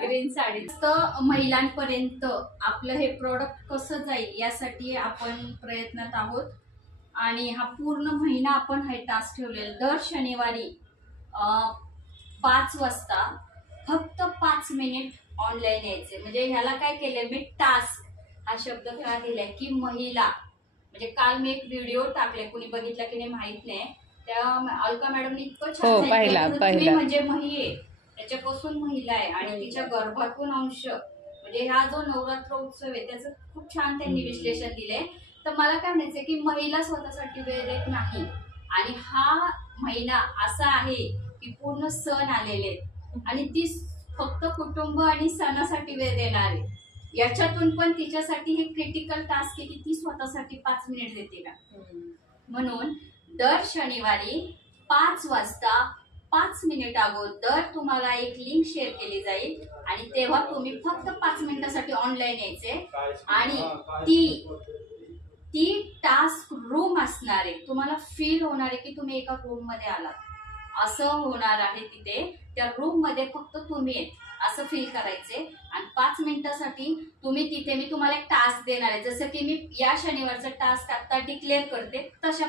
Green sari तर महिलांपर्यंत आपलं हे प्रोडक्ट कसं जाईल यासाठी आपण प्रयत्नात आहोत आणि हा पूर्ण महिना आपण हे टास्क ठेवलेला दर शनिवारी 5 वाजता फक्त 5 मिनिट ऑनलाईन यायचे. म्हणजे ह्याला काय केलंय मी टास्क हा शब्द का दिलाय की महिला म्हणजे काल मी एक व्हिडिओ टाकले कुणी बघितला की नाही माहित नाही त्या अलका मॅडमनी इतकं छान पृथ्वी म्हणजे महिला त्याच्यापासून महिला आहे आणि तिच्या गर्भातून अंश म्हणजे हा जो नवरात्र उत्सव आहे त्याचं खूप छान त्यांनी विश्लेषण दिलंय. तर मला काय म्हणायचंय की महिला स्वतःसाठी वेळ देत नाही आणि हा महिना असा आहे की पूर्ण सण आलेले आणि ती फक्त कुटुंब आणि सणासाठी वेळ देणार आहे. याच्यातून पण तिच्यासाठी हे क्रिटिकल टास्क आहे की ती स्वतःसाठी 5 मिनिट देते का. म्हणून दर शनिवारी 5 वाजता 5 मिनिट अगोदर तुम्हाला एक लिंक शेअर केली जाईल आणि तेव्हा तुम्ही फक्त 5 मिनिटासाठी ऑनलाईन यायचे आणि ती टास्क रूम असणार आहे. तुम्हाला फील होणार आहे की तुम्ही एका रूम मध्ये आलात असं होणार आहे. तिथे त्या रूम मध्ये फक्त तुम्ही असं फील करायचे आणि 5 मिनिटासाठी तुम्ही तिथे मी तुम्हाला एक टास्क देणार आहे. जसं की मी या शनिवारचा टास्क आता डिक्लेअर करते तशा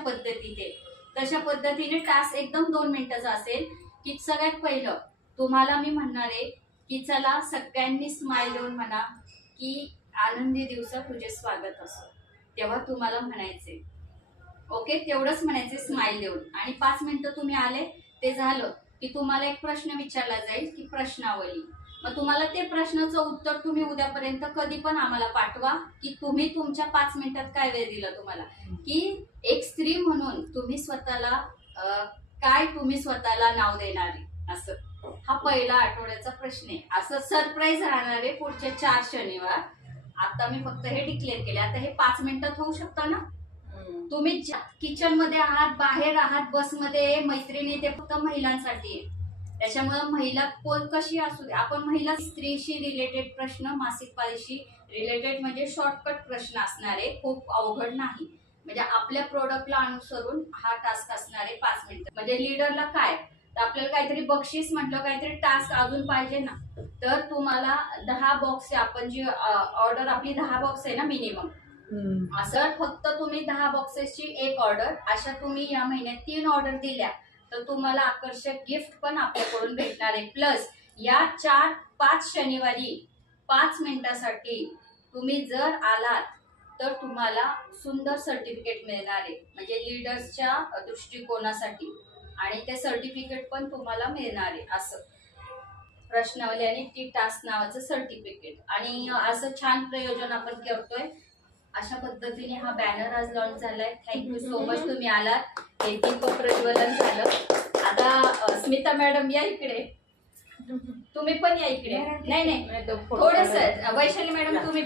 पद्धतीने टास्क एकदम 2 मिनिटाचा असेल की सगळ्यात पहिलं तुम्हाला मी म्हणणार आहे की चला सगळ्यांनी स्माइल देऊन म्हणा की आनंदी दिवसा तुझे स्वागत असो. तेव्हा तुम्हाला म्हणायचे ओके तेवढंच म्हणायचे स्माइल देऊन आणि 5 मिनिटं तुम्ही आले ते झालं की तुम्हाला एक प्रश्न विचारला जाईल की प्रश्नावली. मग तुम्हाला ते प्रश्नाचं उत्तर तुम्ही उद्यापर्यंत कधी पण आम्हाला पाठवा की तुम्ही तुमच्या 5 मिनिटात काय वेळ दिला तुम्हाला की एक स्त्री म्हणून तुम्ही स्वतःला काय तुम्ही स्वतःला नाव देणार आहे असं. हा पहिला आठवड्याचा प्रश्न आहे. असं सरप्राईज राहणार आहे पुढचे 4 शनिवार. आता मी फक्त हे डिक्लेअर केले. आता हे 5 मिनिटात होऊ शकतं ना. तुम्ही किचन मध्ये आहात बाहेर आहात बसमध्ये मैत्रिणी ते फक्त महिलांसाठी आहे. त्याच्यामुळे महिला कोण कशी असू दे आपण महिला स्त्रीशी रिलेटेड प्रश्न मासिक पाळीशी रिलेटेड म्हणजे शॉर्टकट प्रश्न असणार आहे. खूप अवघड नाही म्हणजे आपल्या प्रोडक्टला अनुसरून हा टास्क असणार आहे 5 मिनिटं. म्हणजे लीडरला काय तर आपल्याला काहीतरी बक्षीस म्हटलं काहीतरी टास्क अजून पाहिजे ना. तर तुम्हाला 10 बॉक्स आपण जी ऑर्डर आपली 10 बॉक्स आहे ना मिनिमम असं फक्त तुम्ही 10 बॉक्सेसची एक ऑर्डर अशा तुम्ही या महिन्यात 3 ऑर्डर दिल्या तर तुम्हाला आकर्षक गिफ्ट पण आपल्याकडून भेटणार आहे. प्लस या 4-5 शनिवारी 5 मिनिटासाठी तुम्ही जर आलात तर तुम्हाला सुंदर सर्टिफिकेट मिळणार आहे म्हणजे लीडर्सच्या दृष्टिकोनासाठी आणि ते सर्टिफिकेट पण तुम्हाला मिळणार आहे. असं प्रश्नावली आणि टी टास्क नावाचं सर्टिफिकेट आणि असं छान प्रयोजन आपण करतोय. अशा पद्धतीने हा बॅनर आज लॉन्च झालाय. थँक्यू सो मच तुम्ही आलात. हे दीप प्रज्वलन झालं. आता स्मिता मॅडम या इकडे तुम्ही पण या इकडे. नाही थोडस वैशाली मॅडम तुम्ही